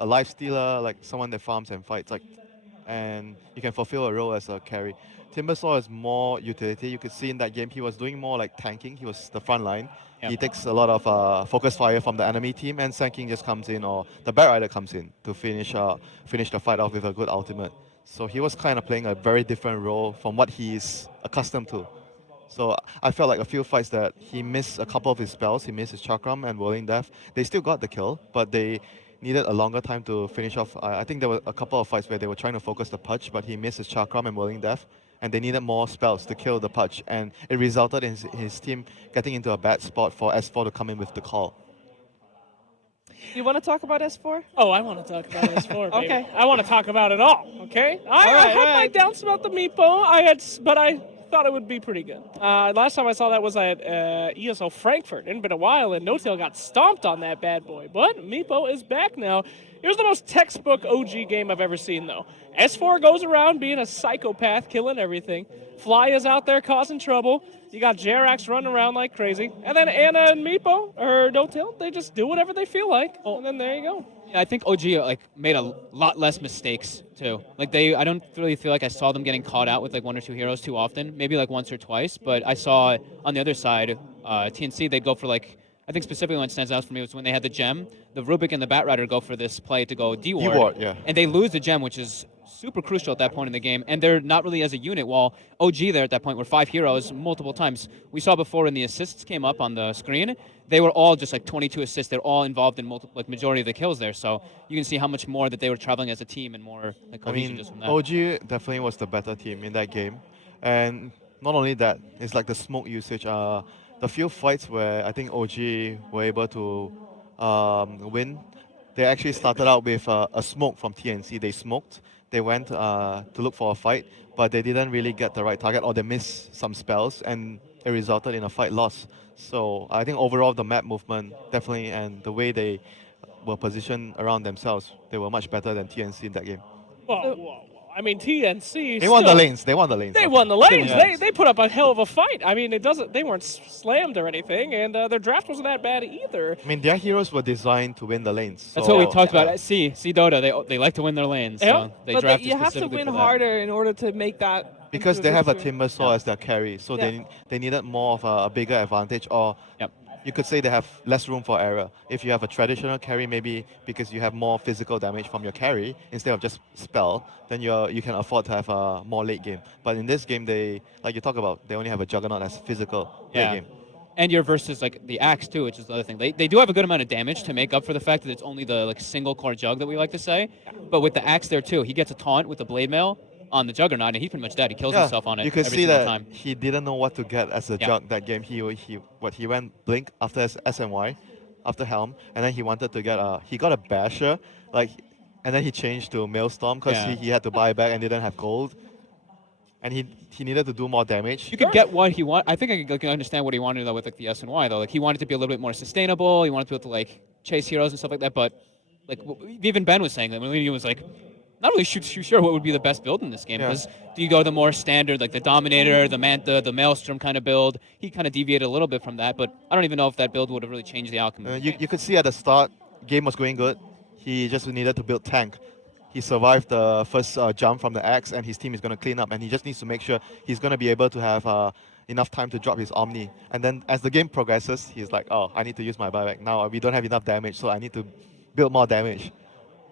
a life stealer, like someone that farms and fights, like, and you can fulfill a role as a carry. Timbersaw is more utility. You could see in that game he was doing more like tanking. He was the front line. Yep. He takes a lot of focus fire from the enemy team, and Sanking just comes in, or the Bat Rider comes in to finish the fight off with a good ultimate. So he was kind of playing a very different role from what he's accustomed to. So I felt like a few fights that he missed a couple of his spells. He missed his Chakram and Whirling Death. They still got the kill, but they needed a longer time to finish off. I think there were a couple of fights where they were trying to focus the Pudge, but he missed his Chakram and Whirling Death, and they needed more spells to kill the Pudge. And it resulted in his team getting into a bad spot for S4 to come in with the call. You want to talk about S4? Oh, I want to talk about S4, baby. Okay. I want to talk about it all. Okay. I right, had all my right. doubts about the Meepo. But I thought it would be pretty good. Last time I saw that was at ESO Frankfurt. It had been a while, and No Tail got stomped on that bad boy. But Meepo is back now. It was the most textbook OG game I've ever seen, though. S4 goes around being a psychopath, killing everything. Fly is out there causing trouble. You got Jerax running around like crazy. And then Anna and Meepo, or No Tail, they just do whatever they feel like. And then there you go. Yeah, I think OG like made a lot less mistakes too. Like I don't really feel like I saw them getting caught out with like one or two heroes too often. Maybe like once or twice, but I saw on the other side, TNC they'd go for like I think specifically what stands out for me was when they had the gem, the Rubik and the Bat Rider go for this play to go D-ward, D-ward, yeah. and they lose the gem, which is super crucial at that point in the game, and they're not really as a unit. While OG there at that point were 5 heroes multiple times. We saw before when the assists came up on the screen, they were all just like 22 assists. They're all involved in like majority of the kills there. So you can see how much more that they were traveling as a team and more like I cohesion mean, just from that. OG definitely was the better team in that game, and not only that, it's like the smoke usage. The few fights where I think OG were able to win, they actually started out with a smoke from TNC. They smoked. They went to look for a fight, but they didn't really get the right target, or they missed some spells, and it resulted in a fight loss. So I think overall the map movement definitely, and the way they were positioned around themselves, they were much better than TNC in that game. Whoa, whoa, whoa. I mean, TNC. They won the still- lanes. They won the lanes. They okay. won the They lanes. won the lanes. They put up a hell of a fight. I mean, it doesn't. They weren't slammed or anything, and their draft wasn't that bad either. I mean, their heroes were designed to win the lanes. That's so- what we talked about. See Dota, they like to win their lanes. Yeah. So they But drafted you have to specifically win for that. harder in order to make that. Because into they have a victory. Timbersaw as their carry, so Yeah. they needed more of a bigger advantage, or Yep. you could say they have less room for error. If you have a traditional carry, maybe because you have more physical damage from your carry instead of just spell, then you can afford to have a more late game. But in this game, they like you talk about, they only have a Juggernaut as physical late game. And you're versus like the axe too, which is the other thing. They do have a good amount of damage to make up for the fact that it's only the like single core jug that we like to say. But with the axe there too, he gets a taunt with the blade mail on the Juggernaut, and he's pretty much dead. He kills himself on it. You could every see single that time. he didn't know what to get as a Yeah. jug that game. He went blink after SNY, after Helm, and then he wanted to get he got a basher, like, and then he changed to Maelstrom because Yeah. he had to buy back and didn't have gold, and he needed to do more damage. You could get what he want. I think I can understand what he wanted though with like the SNY though. Like he wanted to be a little bit more sustainable. He wanted to be able to like chase heroes and stuff like that. But like even Ben was saying that when he was like, not really sure what would be the best build in this game. Yeah. Because do you go the more standard like the Dominator, the Manta, the Maelstrom kind of build? He kind of deviated a little bit from that, but I don't even know if that build would have really changed the outcome. Of the game. You could see at the start, game was going good. He just needed to build tank. He survived the first jump from the axe, and his team is going to clean up. And he just needs to make sure he's going to be able to have enough time to drop his Omni. And then as the game progresses, he's like, oh, I need to use my buyback. Now we don't have enough damage, so I need to build more damage.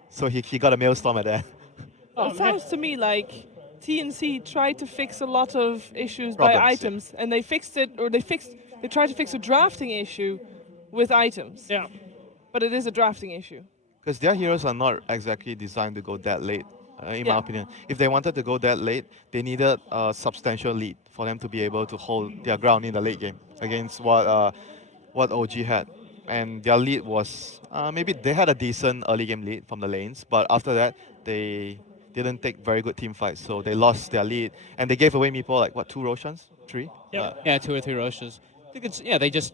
So he got a Maelstrom at the end. Oh, It man. sounds to me like TNC tried to fix a lot of issues Problems, by yeah. items, and they fixed it, or they tried to fix a drafting issue with items. Yeah. But it is a drafting issue. Because their heroes are not exactly designed to go that late, in my Yeah. opinion. If they wanted to go that late, they needed a substantial lead for them to be able to hold their ground in the late game against what OG had. And their lead was, maybe they had a decent early game lead from the lanes, but after that, they didn't take very good team fights, so they lost their lead. And they gave away Meepo like, what, 2 Roshans? 3? Yep. Yeah, 2 or 3 Roshas. I think it's they just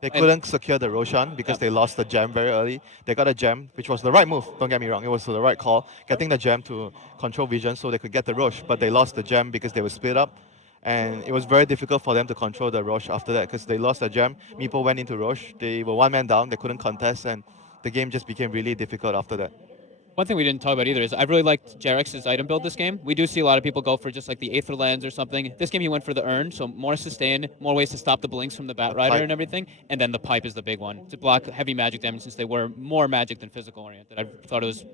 They couldn't secure the Roshan because they lost the gem very early. They got a gem, which was the right move, don't get me wrong. It was the right call, getting the gem to control vision so they could get the Rosh, but they lost the gem because they were split up. And it was very difficult for them to control the Rosh after that because they lost the gem. Meepo went into Rosh. They were one man down, they couldn't contest, and the game just became really difficult after that. One thing we didn't talk about either is I really liked Jarek's item build this game. We do see a lot of people go for just like the Aether Lens or something. This game he went for the Urn, so more sustain, more ways to stop the blinks from the Bat Rider pipe. and everything. And then the Pipe is the big one to block heavy magic damage since they were more magic than physical oriented. I thought it was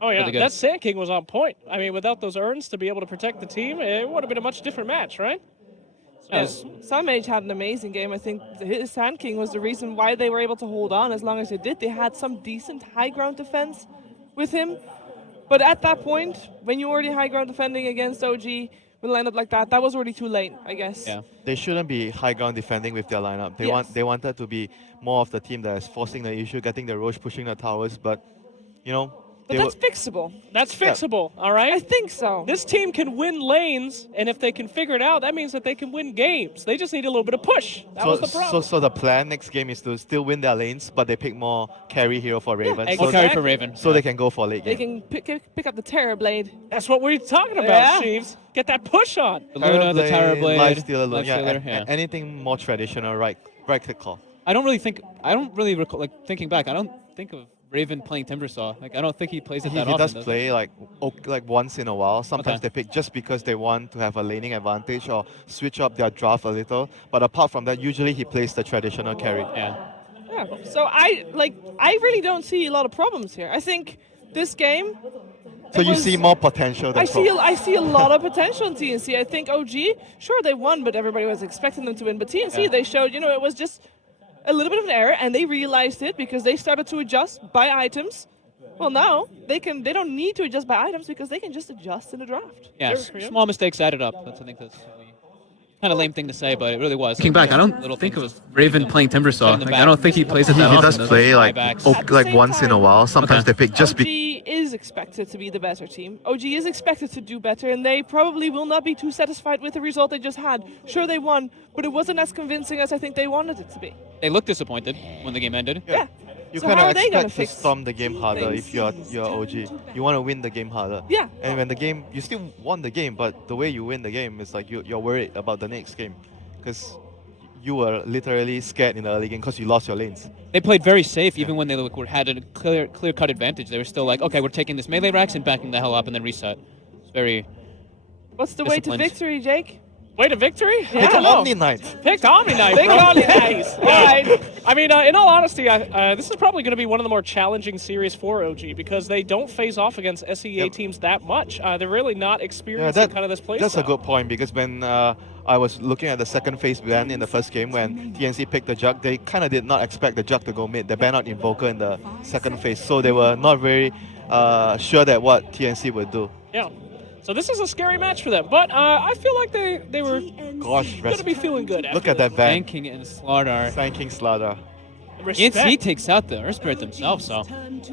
Oh yeah, really good. that Sand King was on point. I mean, without those urns to be able to protect the team, it would have been a much different match, right? Yes. Sun Mage had an amazing game. I think his Sand King was the reason why they were able to hold on as long as they did. They had some decent high ground defense with him. But at that point, when you already high ground defending against OG with a lineup like that, that was already too late, I guess. Yeah. They shouldn't be high ground defending with their lineup. Yes. They wanted to be more of the team that is forcing the issue, getting the Roche pushing the towers, but you know, But they that's fixable. That's fixable, all right? I think so. This team can win lanes, and if they can figure it out, that means that they can win games. They just need a little bit of push. That was the problem. So the plan next game is to still win their lanes, but they pick more carry hero for Raven. exactly. So, Or carry for Raven. so they can go for late They game. can pick up the Terror Blade. That's what we're talking about, Yeah. Sheaves. Get that push on. The Luna, the Tower Blade, Lifestealer, Lifestealer, yeah. anything more traditional, right click call. I don't really recall, like thinking back, I don't think of Raven playing Timbersaw. Like I don't think he plays it He that often. does does he? play like once in a while. Sometimes Okay. they pick just because they want to have a laning advantage or switch up their draft a little. But apart from that, usually he plays the traditional carry. Yeah. Yeah. So I really don't see a lot of problems here. I think this game. So it you was- see more potential than I see a lot of potential in TNC. I think OG, sure they won, but everybody was expecting them to win. But TNC, they showed, it was just a little bit of an error, and they realized it because they started to adjust by items. Well, now they don't need to adjust by items because they can just adjust in the draft. Yeah, Sure, yeah. small mistakes added up. I think that's kind of lame thing to say, but it really was. Looking back, I don't think it was Raven playing Timbersaw. Like, I don't think he plays it that He often. does play like buybacks. At the same once in a time- while. Sometimes they pick just OG is expected to be the better team. OG is expected to do better, and they probably will not be too satisfied with the result they just had. Sure, they won, but it wasn't as convincing as I think they wanted it to be. They looked disappointed when the game ended. Yeah. You So kind how of are they gonna expect to fix storm the game harder things? if you're OG. You want to win the game harder. Yeah. And when the game, you still won the game, but the way you win the game is like you're worried about the next game, because you were literally scared in the early game because you lost your lanes. They played very safe, even when they had a clear cut advantage. They were still like, okay, we're taking this melee racks and backing the hell up and then reset. It's very. What's the way to Disciplined. victory, Jake? Way to victory? Yeah. I Pick don't know. Omni Knight. Picked Omni Knight. Pick bro. Omni Knight. Nice. All right. I mean, in all honesty, this is probably going to be one of the more challenging series for OG because they don't face off against SEA Yep. teams that much. They're really not Yeah, experiencing kind of this play that's a style. good point, because when I was looking at the second phase ban in the first game when TNC picked the Jug, they kind of did not expect the Jug to go mid. They banned out Invoker in the second phase, so they were not very sure that what TNC would do. Yeah. So this is a scary match for them, but I feel like they were Gosh, going to be feeling good. look after at that this. ban. Banking and Slardar. Thanking Slaughter. Respect. TNC takes out the Earth Spirit themselves, so.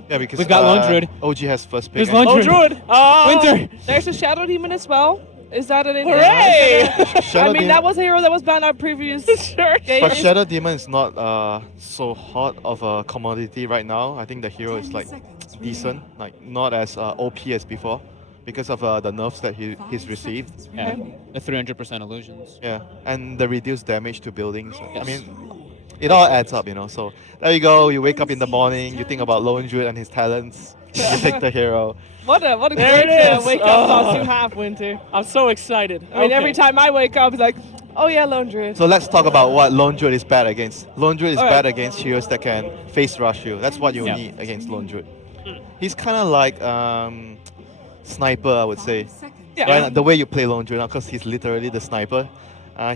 Yeah, because We've got Lone Druid. OG has first pick. There's and- Lone Oh, Druid! Oh, Winter! There's a Shadow Demon as well. Is that an Hooray! Shadow I mean, Demon- that was a hero that was banned out previous Sure. game. But Shadow Demon is not so hot of a commodity right now. I think the hero is like decent, like not as OP as before, because of the nerfs that he's received. Yeah, the 300% illusions. Yeah, and the reduced damage to buildings. I mean, it all adds up, So there you go. You wake up in the morning, you think about Lone Druid and his talents. You pick the hero. What a There great it is. wake up Oh. thoughts you have, Winter. I'm so excited. I mean, Okay. every time I wake up, it's like, oh yeah, Lone Druid. So let's talk about what Lone Druid is bad against. Lone Druid is All right. bad against heroes that can face rush you. That's what you Yeah. need against Lone Druid. He's kind of like sniper, I would say. Yeah. Right? The way you play Lone Druid, because he's literally the sniper.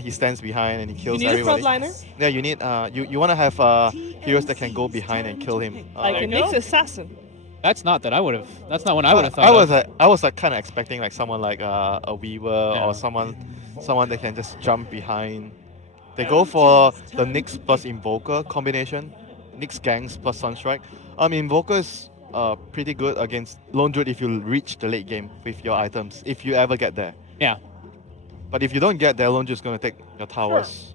He stands behind and he kills You need everybody. a frontliner, Yeah, you need you want to have heroes that can go behind and kill him. like There a you go. Nyx assassin. That's not that I would have. That's not one I would have thought. I was like kind of expecting like someone like a Weaver Yeah. or someone that can just jump behind. They go for the Nyx plus Invoker combination, Nyx Gangs plus Sunstrike. Invoker's pretty good against Lone Druid if you reach the late game with your items, if you ever get there. Yeah. But if you don't get there, Lone Druid's gonna take your towers.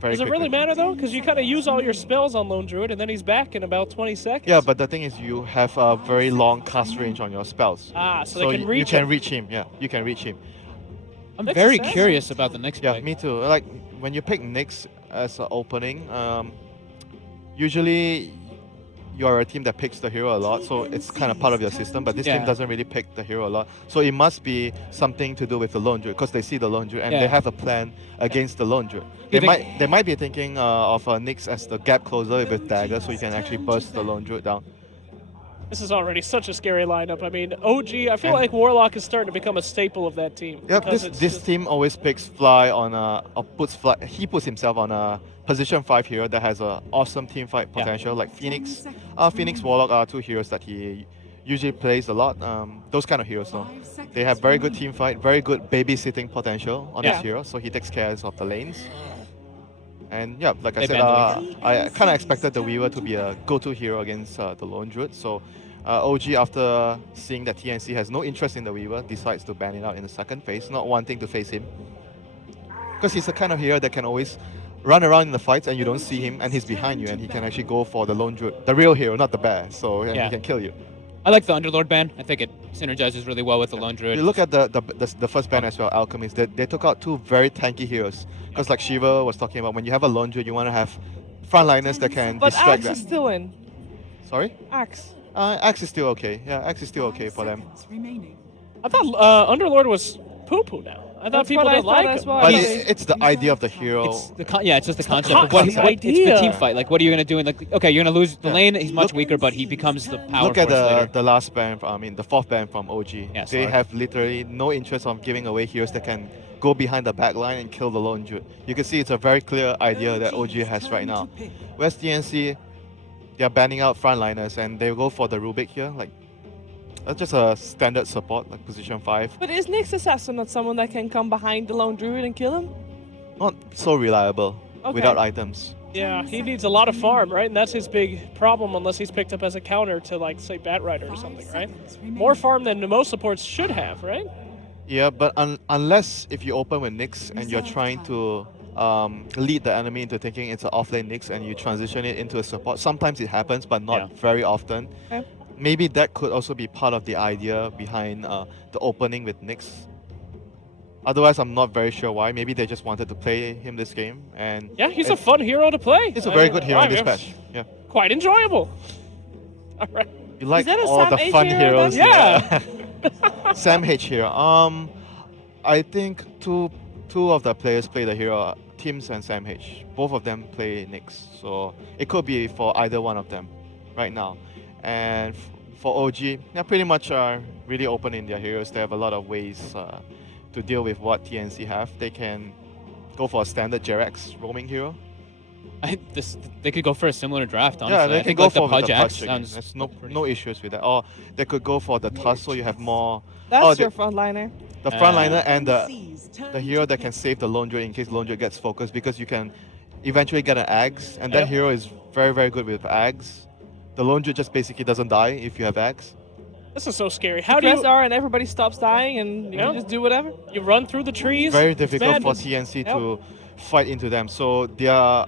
Very Does it really quickly. matter though? Because you kind of use all your spells on Lone Druid, and then he's back in about 20 seconds. Yeah, but the thing is, you have a very long cast range on your spells. So they can you reach can him. reach him. Yeah, you can reach him. I'm Nyx very assassin. curious about the next Yeah, pick. me too. Like when you pick Nyx as an opening, usually you're a team that picks the hero a lot, so it's kind of part of your system. But this team Yeah. doesn't really pick the hero a lot, so it must be something to do with the lone druid because they see the lone druid and Yeah. they have a plan against the lone druid. You They think- might be thinking of Nyx as the gap closer with dagger, so you can actually burst the lone druid down. This is already such a scary lineup. I mean, OG, I feel And- like Warlock is starting to become a staple of that team. Yep, because this it's this just- team always picks Fly on or puts Fly. He puts himself on a position 5 hero that has a awesome team fight Yeah. potential. Like Phoenix, Phoenix Warlock are 2 heroes that he usually plays a lot. Those kind of heroes, though, they have very good team fight, very good babysitting potential on Yeah. this hero. So he takes care of the lanes. And yeah, like I They said, bend I kind of expected the Weaver to be a go-to hero against the Lone Druid. So OG, after seeing that TNC has no interest in the Weaver, decides to ban it out in the second phase, not wanting to face him. Because he's the kind of hero that can always run around in the fights and you don't see him and he's behind you and he can actually go for the Lone Druid, the real hero, not the bear. So and Yeah. he can kill you. I like the Underlord ban. I think it synergizes really well with the Lone Druid. You look at the first ban as well, Alchemist. They took out 2 very tanky heroes. Because like Shiva was talking about, when you have a Lone Druid, you want to have frontliners that can But distract Axe that. is still in. Sorry? Axe. Axe is still okay. Yeah, Axe is still okay for them. I thought Underlord was poo-poo now. I thought That's people what I didn't thought like as him. well. But He's- it's the idea of the hero. It's just the concept con- of what, the what it's the idea. team fight. Like, what are you gonna do? In like, okay, you're gonna lose the Yeah. lane. He's much Look- weaker, but he becomes the power Look at force later. the last ban, the 4th ban from OG. Yeah, They Slark. have literally no interest of giving away heroes that can go behind the back line and kill the Lone Druid. You can see it's a very clear idea that OG has right now. Whereas TNC, they're banning out frontliners and they go for the Rubik here. Like, that's just a standard support, like position 5. But is Nyx Assassin not someone that can come behind the Lone Druid and kill him? Not so reliable Okay. without items. Yeah, he needs a lot of farm, right? And that's his big problem unless he's picked up as a counter to, like, say, Batrider or something, right? More farm than most supports should have, right? Yeah, but unless if you open with Nyx and you're trying to lead the enemy into thinking it's an offlane Nyx and you transition it into a support, sometimes it happens, but not Yeah. very often. Okay. Maybe that could also be part of the idea behind the opening with Nyx. Otherwise, I'm not very sure why. Maybe they just wanted to play him this game, and Yeah, he's a fun hero to play. He's a very good hero in this I'm patch. Yeah, Quite enjoyable. All right. you like that a all Sam the H fun hero heroes. then? Yeah. Sam H here. I think two of the players play the hero, Tims and Sam H. Both of them play Nyx, so it could be for either one of them right now. And for OG, they're pretty much really open in their heroes. They have a lot of ways to deal with what TNC have. They can go for a standard Jerax roaming hero. They could go for a similar draft. Honestly, Yeah, they I can think go like for the the Pudge Axe Pudge again. sounds. There's no issues with that. Or they could go for the Tusk, so you have more. That's the- your frontliner. The frontliner and the hero that can save the Lone Druid in case Lone Druid gets focused, because you can eventually get an Axe, and that Yep. hero is very, very good with Axe. The Lone Druid just basically doesn't die if you have Axe. This is so scary. How do Press you R and everybody stops dying and you Yeah. can just do whatever. you run through the trees? Very It's difficult for madness. TNC to fight into them. So their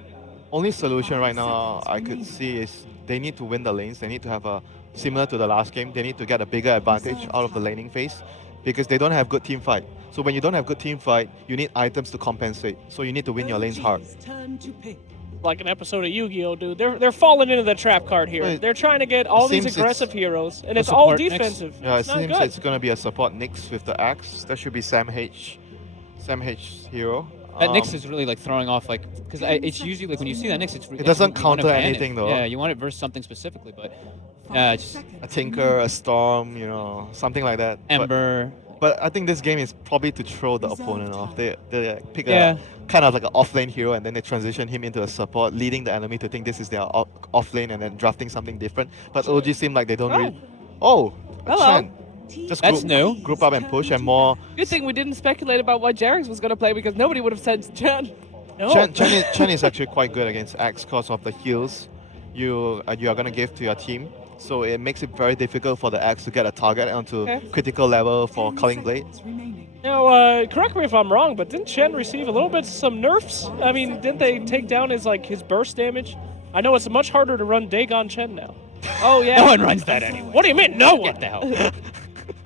only solution right now I could see is they need to win the lanes. They need to have a, similar to the last game, they need to get a bigger advantage out of the laning phase, because they don't have good team fight. So when you don't have good team fight, you need items to compensate. So you need to win your lanes hard. Like an episode of Yu-Gi-Oh, dude. They're falling into the trap card here. Wait, They're trying to get all these seems it's- aggressive heroes, and The it's all support next. defensive. Yeah, it it's not seems good. it's gonna be a support Nyx with the axe. That should be Sam H hero. That Nyx is really like throwing off, like, because it's usually like when you see that Nyx, It doesn't you wanna counter ban it. anything, though. Yeah, you want it versus something specifically, but just a Tinker, a Storm, something like that. Ember. But I think this game is probably to throw the opponent off. They pick Yeah. a kind of like an offlane hero and then they transition him into a support, leading the enemy to think this is their offlane and then drafting something different. But OG seem like they don't really. Oh, a Hello. Chen. Just That's group, new. Group up and push and more. Good thing we didn't speculate about what Jerax was going to play because nobody would have said Chen. No. Chen is actually quite good against Axe because of the heals you are gonna give to your team. So it makes it very difficult for the Axe to get a target onto Okay. critical level for Culling Blade. Now, correct me if I'm wrong, but didn't Chen receive a little bit some nerfs? I mean, didn't they take down his burst damage? I know it's much harder to run Dagon Chen now. Oh, yeah. No one runs that anyway. What do you mean, no one? Get the hell.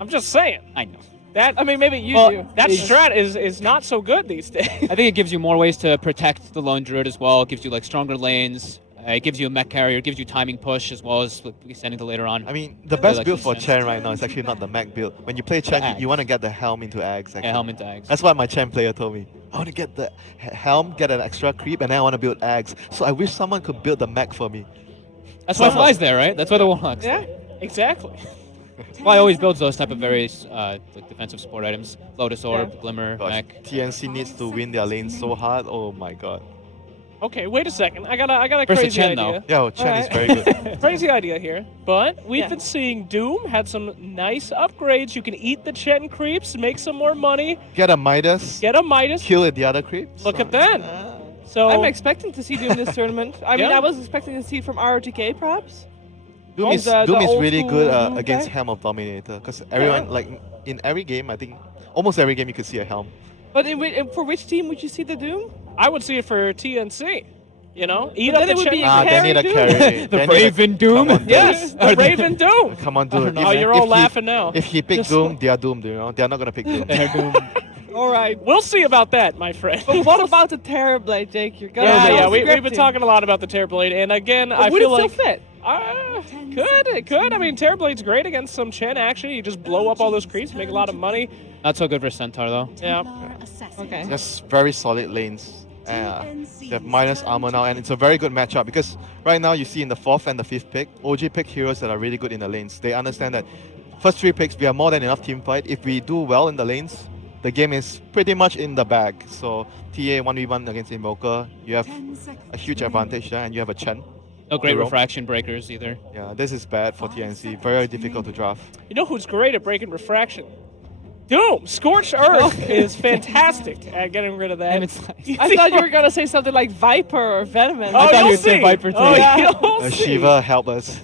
I'm just saying. I know. That I mean, maybe you Well, do. that strat is not so good these days. I think it gives you more ways to protect the Lone Druid as well. It gives you like stronger lanes. It gives you a mech carrier, it gives you timing push as well as extending to later on. I mean, the Really best like build this for Chen. Chen right now is actually not the mech build. When you play Chen, you Ags. want to get the helm into Ags. Actually. Yeah, helmet to Ags. That's what my Chen player told me. I want to get the helm, get an extra creep, and then I want to build Ags. So I wish someone could build the mech for me. That's why Fly's there, right? That's why the Warlock's Yeah. there. Exactly. Fly always builds those type of very like defensive support items. Lotus Orb, Yeah. Glimmer, Gosh, mech. TNC needs to win their lane so hard. Oh my god. Okay, wait a second. I got a Versus crazy Chen, idea. Yeah, well, Chen is Alright. very good. Crazy idea here, but we've Yeah. been seeing Doom had some nice upgrades. You can eat the Chen creeps, make some more money, Get a Midas, get a Midas. kill the other creeps. Look at that. So I'm expecting to see Doom this tournament. I mean, Yeah. I was expecting to see it from ROTK perhaps. Doom Oh, is, the Doom is old really school good Doom against guy? Helm of Dominator because everyone, like in every game, I think almost every game you could see a Helm. But for which team would you see the Doom? I would see it for TNC. You know, eat But up then the it would be Chen. a They need a Doom. carry. The They need a- Raven Doom? Come on, dude. Yes, the Raven Doom. Come on, dude. Oh, you're all laughing now. If he picked Just- Doom, they are doomed. You know, they are not gonna pick Doom. They're doomed. All right. We'll see about that, my friend. But what about the Terrorblade, Jake? You're gonna Yeah, go yeah, we've script been him. talking a lot about the Terrorblade, and again, But I would feel it like still fit? it could. I mean, Terrorblade's great against some Chen action. You just blow up all those creeps, make a lot of money. Not so good for Centaur though. Yeah. Okay. Just very solid lanes. They have minus armor now, and it's a very good matchup because right now you see in the 4th and the 5th pick, OG pick heroes that are really good in the lanes. They understand that first 3 picks, we have more than enough team fight. If we do well in the lanes, the game is pretty much in the bag. So TA 1v1 against Invoker, you have a huge advantage there, and you have a Chen. No great Hero. refraction breakers either. Yeah, this is bad for TNC. Very difficult to draft. You know who's great at breaking refraction? Doom! Scorched Earth is fantastic at getting rid of that. And it's like, I thought you were gonna say something like Viper or Venom. Oh, thought you'll you would say see. Viper too. Oh, Yeah. you'll see. Shiva, help us.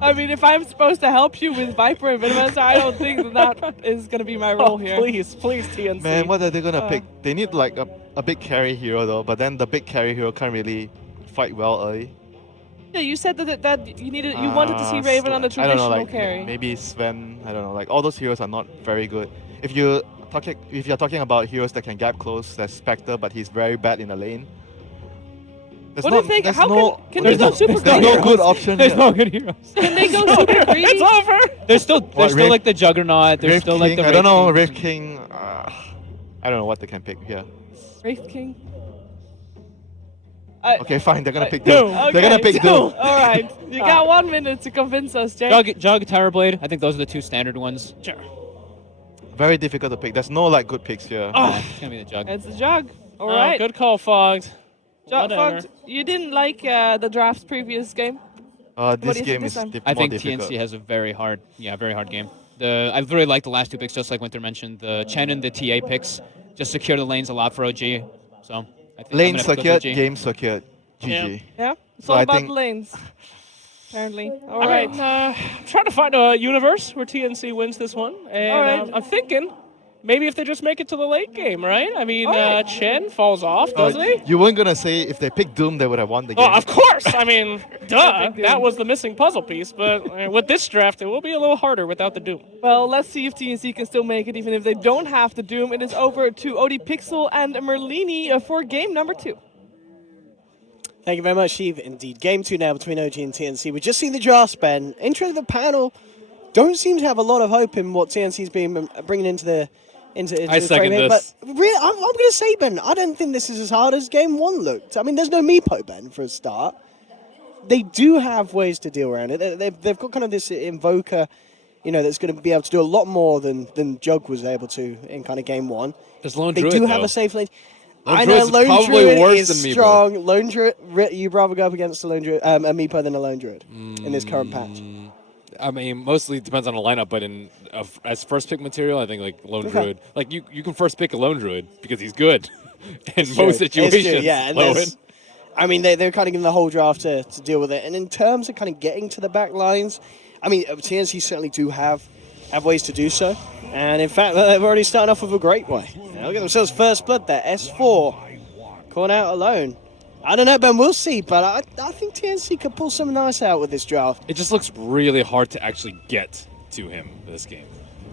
I mean, if I'm supposed to help you with Viper and Venom, I don't think that is gonna be my role Oh, here. please, TNC. Man, what are they gonna pick? They need like a big carry hero though, but then the big carry hero can't really fight well early. Yeah, you said that you wanted to see Raven on the I don't traditional know, like carry. maybe Sven. I don't know. Like all those heroes are not very good. If you're talking about heroes that can gap close, there's Spectre, but he's very bad in the lane. There's What not, if they? there's How no, can they go super there's no greedy? good option. There's here. no good heroes. Can they go super greedy? It's over! There's still Raven- like the Juggernaut. There's Wraith still King, like the I don't know, Wraith Wraith King. I don't know what they can pick here. Wraith King. Okay, fine. They're gonna pick Doom. Doom. They're gonna pick Doom. All right, you got 1 minute to convince us, Jake. Jug, Terrorblade. I think those are the 2 standard ones. Sure. Very difficult to pick. There's no like good picks here. Yeah, it's gonna be the Jug. It's a Jug. All Oh, right. good call, Fogged. Jug, Whatever. you didn't like the draft's previous game? This do you think game this is time? I more think difficult. TNC has a very hard game. I really like the last 2 picks, just like Winter mentioned. The Chen and the TA picks just secure the lanes a lot for OG. So I think Lane I'm gonna have to go secured, with OG. game secured. GG. Yeah. It's So all I about think- the lanes. Apparently. All I right. mean, I'm trying to find a universe where TNC wins this one. And All right. I'm thinking maybe if they just make it to the late game, right? I mean, All right. Chen falls off, Oh, doesn't he? you weren't gonna say if they picked Doom, they would have won the game. Oh, of course. I mean, duh. Big deal. That was the missing puzzle piece. But with this draft, it will be a little harder without the Doom. Well, let's see if TNC can still make it, even if they don't have the Doom. It is over to OD Pixel and Merlini for game number 2. Thank you very much, Steve. Indeed, game 2 now between OG and TNC. We've just seen the draft, Ben. Intro to the panel don't seem to have a lot of hope in what TNC's been bringing into the I the second frame here. this. But really, I'm going to say, Ben, I don't think this is as hard as game 1 looked. I mean, there's no Meepo, Ben, for a start. They do have ways to deal around it. They've got kind of this Invoker, that's going to be able to do a lot more than Jug was able to in kind of game 1. There's Lone They Druid, do have though. a safe lane. Lone I know Druid's Lone probably Druid worse is than Meepo. strong. Lone Druid, you'd rather go up against a Lone Druid, a Meepo than a Lone Druid in this current patch. I mean, mostly depends on the lineup, but as first pick material, I think like Lone Okay. Druid. Like you can first pick a Lone Druid because he's good in True. most It's true, situations. yeah, and Lowen. there's- I mean, they're kind of given the whole draft to deal with it. And in terms of kind of getting to the back lines, I mean, TNC certainly do have ways to do so. And in fact, they've already started off with a great way. Look at themselves first blood there, S4, caught out alone. I don't know, Ben, we'll see, but I think TNC could pull something nice out with this draft. It just looks really hard to actually get to him this game.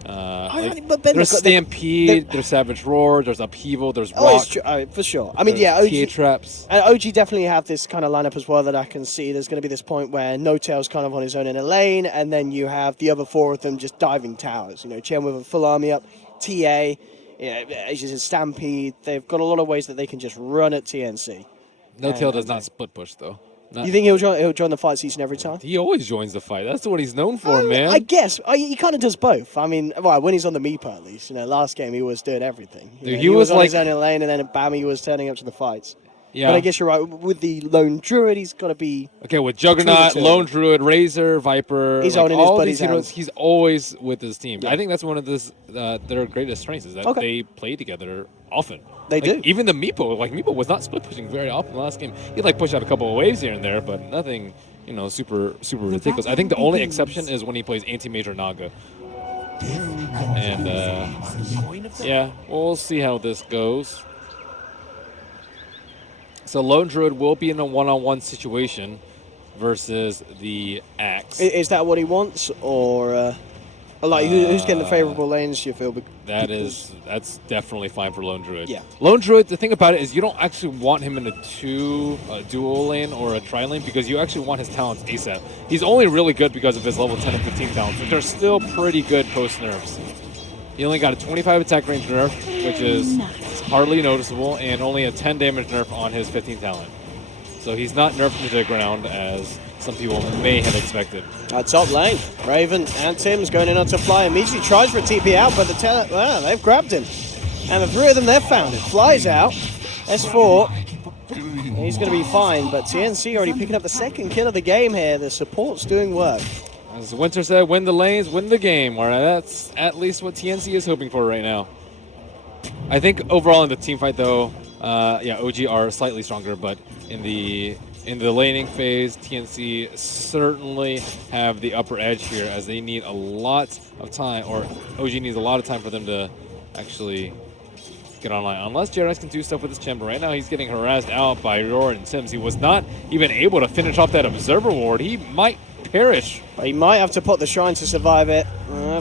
but Ben, there's they've got- Stampede, there's Savage Roar, there's Upheaval, there's Oh, Rock, it's true. For sure. I mean, there's yeah, TA OG, Traps. and OG definitely have this kind of lineup as well that I can see. There's going to be this point where No Tail's kind of on his own in a lane, and then you have the other four of them just diving towers. You know, Chen with a full army up, TA, as you said, Stampede. They've got a lot of ways that they can just run at TNC. No Tail does and- not split push though. Not- You think he'll join the fights each and every time? he always joins the fight. That's what he's known for, man. I guess he kind of does both. I mean, well, when he's on the Meepo at least, you know, last game he was doing everything. You Dude, know, he was on like- his own in the lane, and then bam, he was turning up to the fights. yeah. But I guess you're right. With the lone druid, he's got to be. Okay, with Juggernaut, two. Lone Druid, Razor, Viper, He's like, holding his all buddies' these heroes, hands. he's always with his team. Yeah. I think that's one of their greatest strengths is that Okay. they play together often. They Like, do. Even the Meepo, Meepo was not split pushing very often last game. He'd push out a couple of waves here and there, but nothing, super ridiculous. I think the only exception is when he plays Anti-Major Naga. And yeah, we'll see how this goes. So Lone Druid will be in a one-on-one situation versus the Axe. Is that what he wants, or who's getting the favorable lanes? You feel? That's definitely fine for Lone Druid. Yeah. Lone Druid, the thing about it is you don't actually want him in a dual lane or a tri lane because you actually want his talents ASAP. He's only really good because of his level 10 and 15 talents, which are still pretty good post nerfs. He only got a 25 attack range nerf, which is hardly noticeable, and only a 10 damage nerf on his 15 talent. So he's not nerfed into the ground as some people may have expected. Top lane, Raven and Tim's going in onto Fly. Immediately tries for a TP out, but they've grabbed him. And the three of them, they've found it. Flies out. S4, he's going to be fine, but TNC already picking up the second kill of the game here. The support's doing work. As Winter said, win the lanes, win the game. All right, that's at least what TNC is hoping for right now. I think overall in the team fight, though, OG are slightly stronger, but in the laning phase, TNC certainly have the upper edge here as they need a lot of time, or OG needs a lot of time for them to actually get online. Unless JRX can do stuff with his Chen, but right now he's getting harassed out by Roar and Sims. He was not even able to finish off that Observer Ward. He might perish. He might have to put the shrine to survive it.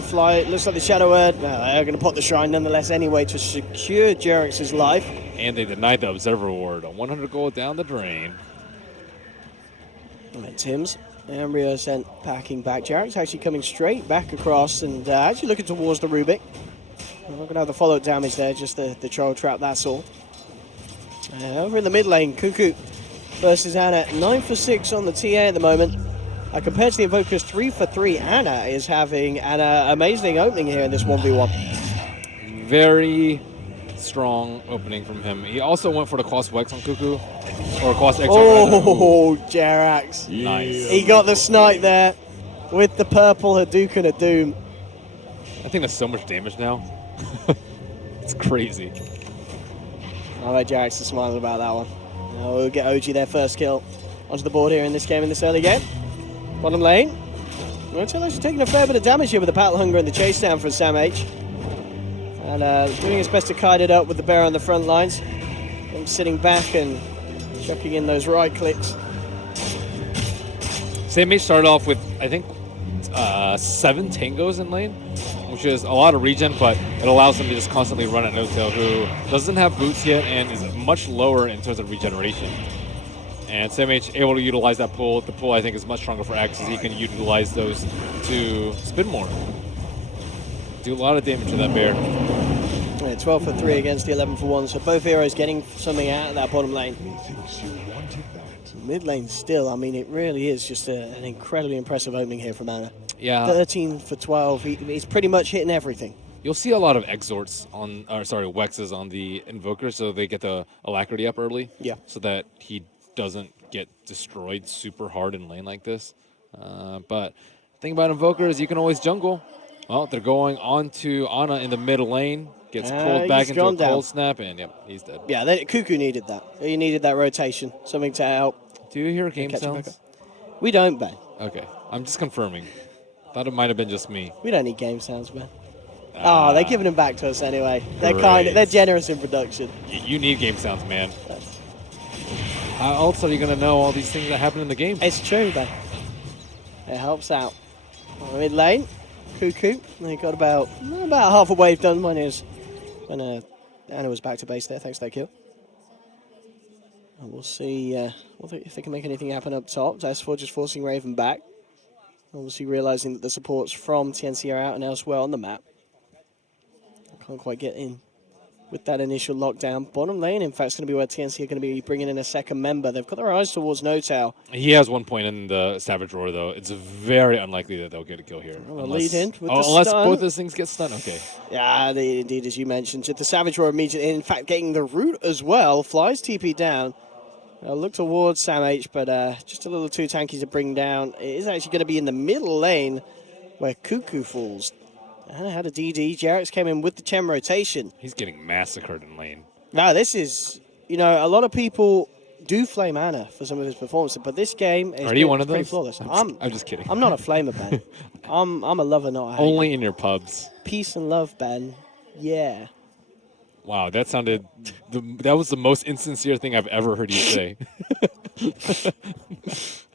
Fly, looks like the Shadow Word. They're going to put the shrine nonetheless anyway to secure JRX's life. And they denied the Observer Ward. 100 gold down the drain. All right, Tim's. And Rio sent packing back. JRX actually coming straight back across and actually looking towards the Rubik. We're not going to have the follow damage there, just the troll trap, that's all. Over in the mid lane, Cuckoo versus Anna. 9 for 6 on the TA at the moment. Compared to the Invokers, 3 for 3. Anna is having an amazing opening here in this 1v1. Very strong opening from him. He also went for the Quas Wex on Cuckoo. Or Quas X. Oh, JRX. Nice. He got the snipe there with the purple Hadouken of Doom. I think that's so much damage now. It's crazy. I bet JRX is smiling about that one. We'll get OG their first kill onto the board here in this game, in this early game. Bottom lane. Motel actually taking a fair bit of damage here with the Battle Hunger and the chase down from Sam H. And doing his best to kite it up with the bear on the front lines. Him sitting back and chucking in those right clicks. Sam H started off with, I think, 7 tangos in lane, which is a lot of regen, but it allows him to just constantly run at No-Tail, who doesn't have boots yet and is much lower in terms of regeneration. And Sam H able to utilize that pull. The pull, I think, is much stronger for X, as he can utilize those to spin more. Do a lot of damage to that bear. Yeah, 12 for 3 against the 11 for 1, so both heroes getting something out of that bottom lane. Mid lane still, I mean, it really is just an incredibly impressive opening here from Anna. Yeah. 13 for 12, he's pretty much hitting everything. You'll see a lot of exhorts Wexes on the Invoker, so they get the Alacrity up early. Yeah. So that he doesn't get destroyed super hard in lane like this. But the thing about Invoker is you can always jungle. Well, they're going on to Ana in the middle lane. Gets pulled back into a gone down. cold snap, and yep, he's dead. Yeah, Cuckoo needed that. He needed that rotation, something to help. Do you hear game catch him back sounds? up. We don't, Ben. Okay, I'm just confirming. Thought it might have been just me. We don't need game sounds, Ben. They're giving them back to us anyway. Great. They're generous in production. You need game sounds, man. How else are you going to know all these things that happen in the game? It's true, Ben. It helps out. Mid lane. Cuckoo. They got about half a wave done when Anna was back to base there. Thanks for that kill. And we'll see if they can make anything happen up top. S4 just forcing Raven back. Obviously realizing that the supports from TNC are out and elsewhere on the map. Can't quite get in with that initial lockdown. Bottom lane, in fact, is going to be where TNC are going to be bringing in a second member. They've got their eyes towards NoTow. He has 1 point in the Savage Roar, though. It's very unlikely that they'll get a kill here. Well, lead in with the unless stun. both those things get stunned. Okay. Yeah, indeed, as you mentioned. The Savage Roar immediately, in fact, getting the root as well. Flies TP down. Look towards Sam H, but just a little too tanky to bring down. It is actually going to be in the middle lane where Cuckoo falls. Anna had a DD. Jarex came in with the Chen rotation. He's getting massacred in lane. Now, this is, a lot of people do flame Anna for some of his performances, but this game is Are you one of pretty those? flawless. I'm just kidding. I'm not a flamer, Ben. I'm a lover, not a hater. Only in your pubs. Peace and love, Ben. Yeah. Wow, that sounded. That was the most insincere thing I've ever heard you say.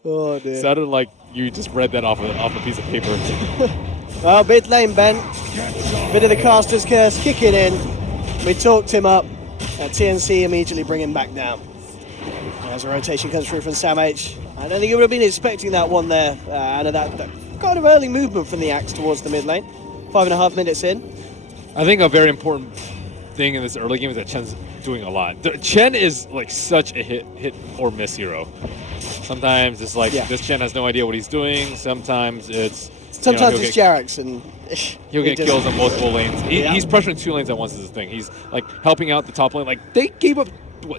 Oh, dear. Sounded like you just read that off a piece of paper. Well, mid lane, Ben. Bit of the caster's curse kicking in. We talked him up. TNC immediately bring him back down. As a rotation comes through from Sam H. I don't think you would have been expecting that one there. And that kind of early movement from the Axe towards the mid lane. 5.5 minutes in. I think a very important thing in this early game is that Chen's doing a lot. Chen is like such a hit or miss hero. Sometimes it's like this Chen has no idea what he's doing. Sometimes it's Jarex and he'll get kills on multiple lanes. He's pressuring 2 lanes at once is his thing. He's like helping out the top lane. Like they gave up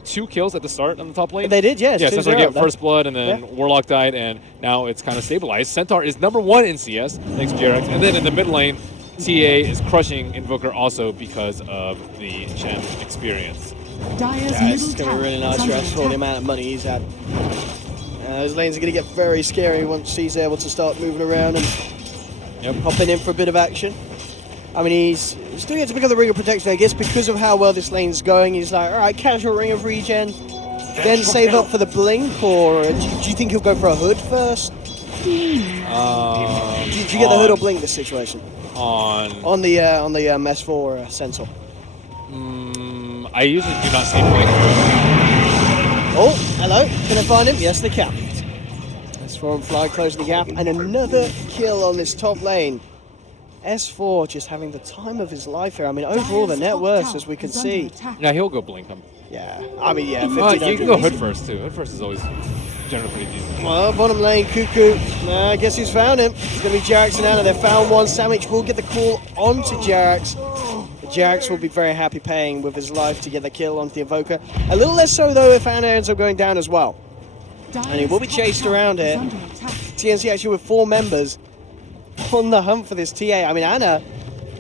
2 kills at the start on the top lane. They did, yes. Yeah, Centaur gave first blood and then Warlock died, and now it's kind of stabilized. Centaur is number 1 in CS thanks to Jarex, and then in the mid lane, TA is crushing Invoker also because of the Chen experience. It's going to be really nice rest for the amount of money he's had. Those lanes are going to get very scary once he's able to start moving around and hopping in for a bit of action. I mean, he's doing it to pick up the Ring of Protection, I guess, because of how well this lane's going. He's like, all right, casual Ring of Regen, then save up for the Blink, or do you think he'll go for a Hood first? Did you get the Hood or Blink this situation? On the S4 Centaur. I usually do not see Blink. Oh, hello. Can I find him? Yes, they can. S4 and Fly closing the gap. And another kill on this top lane. S4 just having the time of his life here. I mean, overall, the net worth, as we can see. Yeah, he'll go Blink him. Yeah. I mean, yeah. You can go Hood first, too. Hood first is always generally pretty decent. Well, bottom lane, Cuckoo. I guess he's found him. It's going to be Jarex and Anna. They found one. Sandwich will get the call onto Jarex. Jarex will be very happy paying with his life to get the kill onto the Invoker. A little less so, though, if Anna ends up going down as well. And he will be chased around here. TNC actually with 4 members on the hunt for this TA. I mean, Anna,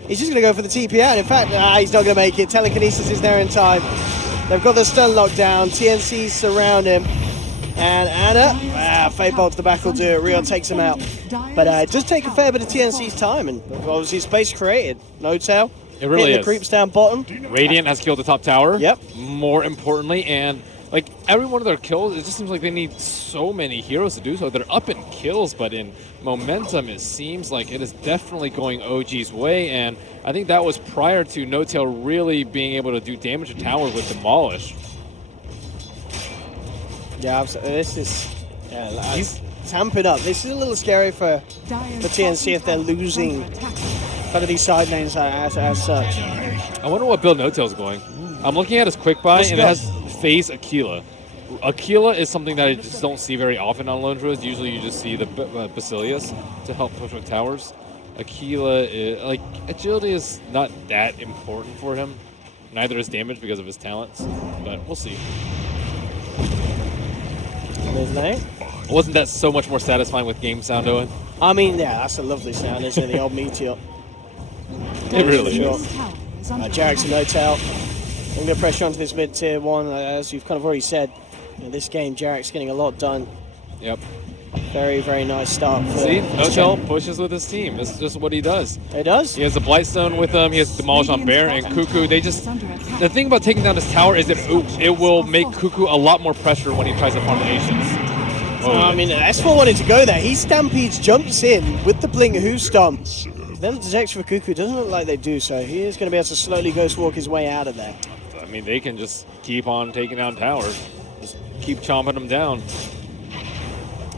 he's just going to go for the TP out. In fact, he's not going to make it. Telekinesis is there in time. They've got the stun locked down. TNC surround him. And Anna, Fate Bolt to the back will do it. Rion takes him out. But it does take a fair bit of TNC's time. And obviously space created. NoTow. It really is. The creeps down bottom. Radiant has killed the top tower. Yep. More importantly, and like every one of their kills, it just seems like they need so many heroes to do so. They're up in kills, but in momentum, it seems like it is definitely going OG's way. And I think that was prior to NoTail really being able to do damage to tower with Demolish. Yeah, this is. Yeah, he's tamping up. This is a little scary for TNC if they're losing kind of these side lanes as such. I wonder what build NoTail's going. I'm looking at his quick buy, and it has Phase Aquila. Aquila is something that I just don't see very often on Lone Druids. Usually you just see the Basilius to help push with towers. Aquila, like, agility is not that important for him. Neither is damage because of his talents, but we'll see. Wasn't that so much more satisfying with game sound, Owen? I mean, yeah, that's a lovely sound, isn't it? The old Meteor. It really is. Jarex and NoTail. I'm going to pressure onto this mid tier 1, as you've kind of already said. In this game, Jarex getting a lot done. Yep. Very, very nice start. See, NoTail pushes with his team. This is just what he does. He does? He has the Blightstone with him. He has Demolish on Bear and Cuckoo. They just... The thing about taking down this tower is that it will make Cuckoo a lot more pressure when he tries to farm the Asians. I mean, S4 wanted to go there. He stampedes, jumps in with the Blink Who Stomp. Then the detection for Cuckoo doesn't look like they do so. He is going to be able to slowly ghost walk his way out of there. I mean, they can just keep on taking down towers. Just keep chomping them down.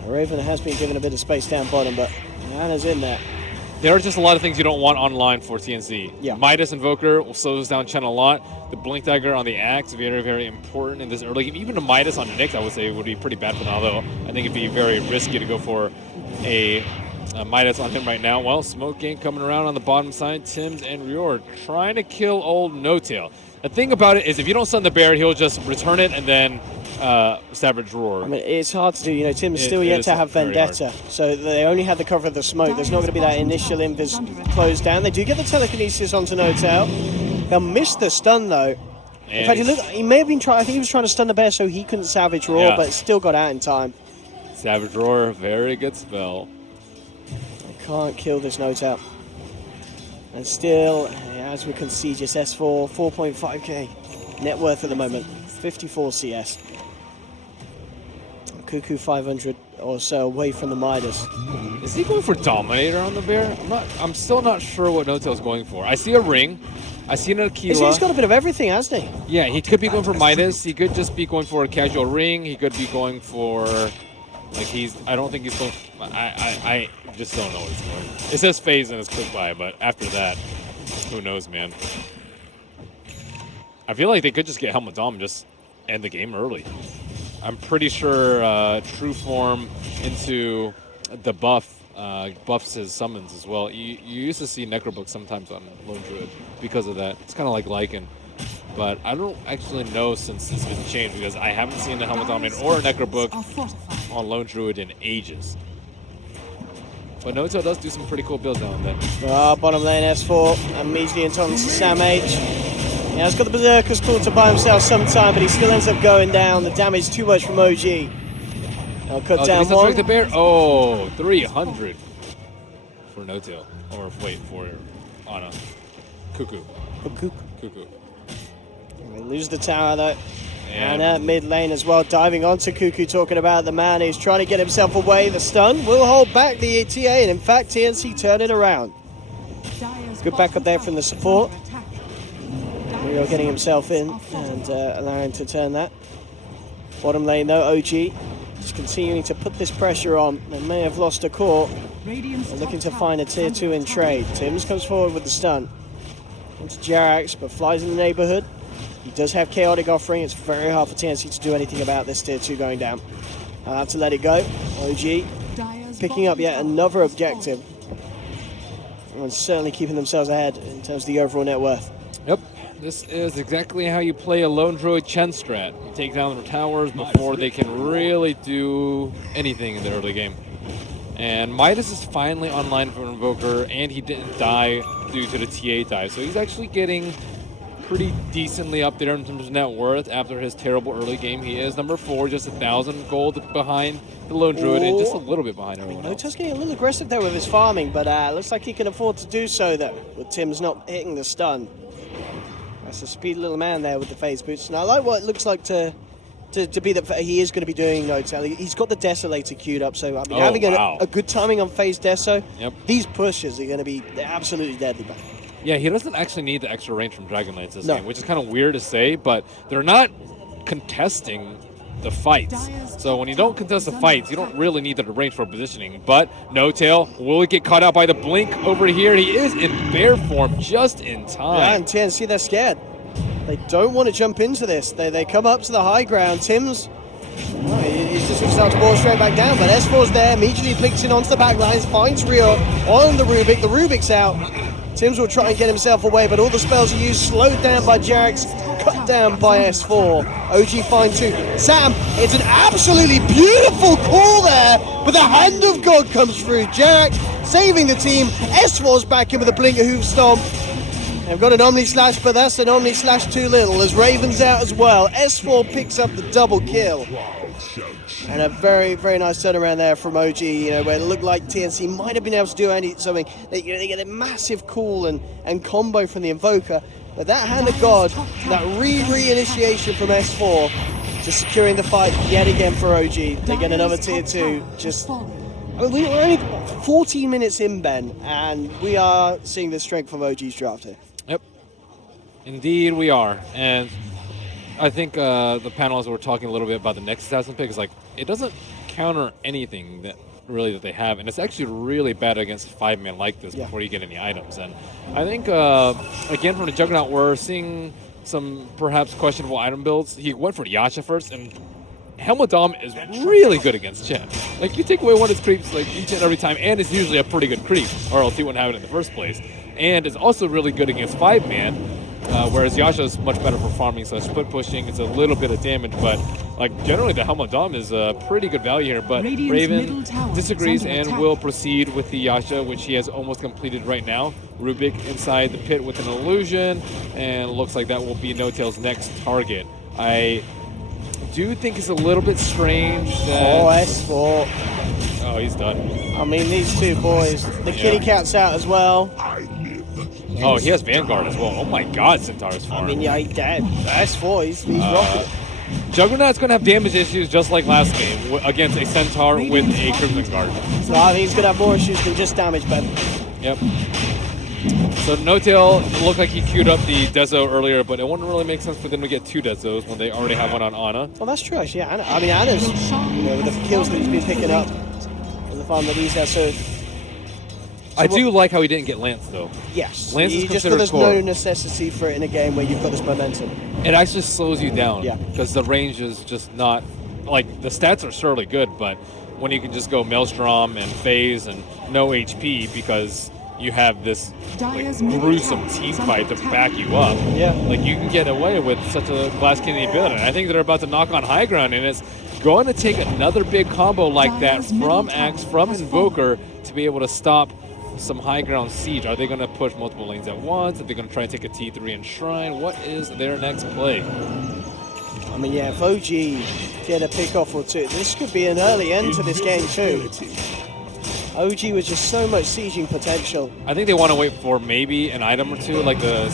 Raven has been given a bit of space down bottom, but Anna's in there. There are just a lot of things you don't want online for TNC. Yeah. Midas Invoker will slow us down Chen a lot. The Blink Dagger on the Axe, very, very important in this early game. Even a Midas on Nyx, I would say, would be pretty bad for them, although I think it'd be very risky to go for a Midas on him right now. Well, Smoke Gang coming around on the bottom side. Tims and Rior trying to kill old No-Tail. The thing about it is if you don't stun the bear, he'll just return it and then Savage Roar. I mean, it's hard to do. You know, Tim's still yet to have Vendetta, so they only had the cover of the smoke. There's not going to be that initial invis closed down. They do get the telekinesis onto No-Tail. They'll miss the stun, though. In fact, he may have been trying. I think he was trying to stun the bear so he couldn't Savage Roar, but still got out in time. Savage Roar, very good spell. Can't kill this No-Tail. And still, as we can see, just S4, 4.5k net worth at the moment, 54 CS. Cuckoo 500 or so away from the Midas. Is he going for Dominator on the bear? I'm still not sure what No-Tail's going for. I see a ring. I see an Aquila. He's got a bit of everything, hasn't he? Yeah, he could be going for Midas. He could just be going for a casual ring. He could be going for... I don't think he's going... I just don't know what he's going. It says phase in his quick buy, but after that, who knows, man. I feel like they could just get Helmet Dom and just end the game early. I'm pretty sure True Form into the buffs his summons as well. You used to see Necrobook sometimes on Lone Druid because of that. It's kind of like Lycan. But I don't actually know since it's been changed because I haven't seen a Helmet Dominant or a Necrobook on Lone Druid in ages. But No-Tail does do some pretty cool builds now and then. Bottom lane S4, immediately into Sam H. Yeah, he's got the Berserker's Call to buy himself some time, but he still ends up going down. The damage too much from OG. I'll cut down one. The bear? Oh, 300 for No-Tail. Or wait, for Ana. Cuckoo. Cuckoo. They lose the tower though. And at mid lane as well, diving onto Cuckoo, talking about the man who's trying to get himself away. The stun will hold back the ETA, and in fact, TNC turn it around. Good backup there from the support. Rio getting himself in and allowing to turn that. Bottom lane though, OG just continuing to put this pressure on. They may have lost a core. They're looking to find a tier 2 in trade. Tims comes forward with the stun. Into Jarax, but flies in the neighborhood. He does have Chaotic offering. It's very hard for TNC to do anything about this tier 2 going down. I'll have to let it go. OG picking up yet another objective. And certainly keeping themselves ahead in terms of the overall net worth. Yep. This is exactly how you play a Lone Druid Chen strat. You take down their towers before they can really do anything in the early game. And Midas is finally online for Invoker, and he didn't die due to the TA die. So he's actually getting pretty decently up there in terms of net worth after his terrible early game. He is number 4, just 1,000 gold behind the Lone Druid, and just a little bit behind everyone else. No-Tail's getting a little aggressive there with his farming, but looks like he can afford to do so though, with Tim's not hitting the stun. That's a speedy little man there with the phase boots. And I like what it looks like to be that he is going to be doing No-Tail. He's got the Desolator queued up, so I mean, having a good timing on phase Deso, these pushes are going to be absolutely deadly. Yeah, he doesn't actually need the extra range from Dragonlance this game, which is kind of weird to say, but they're not contesting the fights. So when you don't contest the fights, you don't really need the range for positioning. But No-Tail will get caught out by the blink over here. He is in bear form just in time. Yeah, and TNC, they're scared. They don't want to jump into this. They come up to the high ground. Tim's, he's just going to start to ball straight back down, but S4's there, immediately blinks in onto the back lines, finds Rio on the Rubik. The Rubik's out. Tims will try and get himself away, but all the spells are used, slowed down by Jarax, cut down by S4. OG fine too. Sam, it's an absolutely beautiful call there, but the hand of God comes through. Jarax saving the team. S4's back in with a blinker hoof stomp. They've got an Omni Slash, but that's an Omni Slash too little, as Raven's out as well. S4 picks up the double kill. And a very, very nice turnaround there from OG, where it looked like TNC might have been able to do something. They get a massive call and combo from the Invoker, but that Hand of God, that re-initiation from S4, just securing the fight yet again for OG. They get another tier 2, just I mean, we're only 14 minutes in, Ben, and we are seeing the strength of OG's draft here. Yep. Indeed, we are. And I think the panelists were talking a little bit about the next assassin pick. Is like it doesn't counter anything that they have, and it's actually really bad against a 5-man like this before you get any items. And I think again from the Juggernaut, we're seeing some perhaps questionable item builds. He went for Yasha first, and Helmut Dom is really good against Chen. Like, you take away one of his creeps like each and every time, and it's usually a pretty good creep, or else he wouldn't have it in the first place. And it's also really good against 5-man, whereas Yasha is much better for farming / split pushing. It's a little bit of damage, but like generally the Helmut Dom is a pretty good value here. But Raven disagrees and will proceed with the Yasha, which he has almost completed right now. Rubik inside the pit with an illusion, and looks like that will be No-Tail's next target. I do think it's a little bit strange that... Oh, S4. Oh, he's done. I mean, these two boys. The kitty cat's out as well. Oh, he has Vanguard as well. Oh my god, Centaur's farm. I mean, yeah, S4, he's rocking. Juggernaut's going to have damage issues just like last game against a Centaur with a Crimson Guard. So I think he's going to have more issues than just damage, Ben. Yep. So No-Tail looked like he queued up the Dezo earlier, but it wouldn't really make sense for them to get 2 Dezos when they already have one on Ana. Well, that's true, actually. Yeah, I mean, Anna's, with the kills that he's been picking up, and the farm that he's had, so I do like how he didn't get Lance, though. yes. Lance is just considered there's core. no necessity for it in a game where you've got this momentum. It actually slows you down. Yeah. Because the range is just not... Like, the stats are surely good, but when you can just go Maelstrom and Phase and no HP because you have this gruesome team fight to back you up. Yeah. Like, you can get away with such a Glass Candy build. And I think they're about to knock on high ground, and it's going to take another big combo like that from Axe, from Invoker, to be able to stop some high ground siege. Are they going to push multiple lanes at once? Are they going to try and take a T3 and Shrine? What is their next play? I mean, yeah, if OG get a pick off or two, this could be an early end to this game too. OG was just so much sieging potential. I think they want to wait for maybe an item or two, like the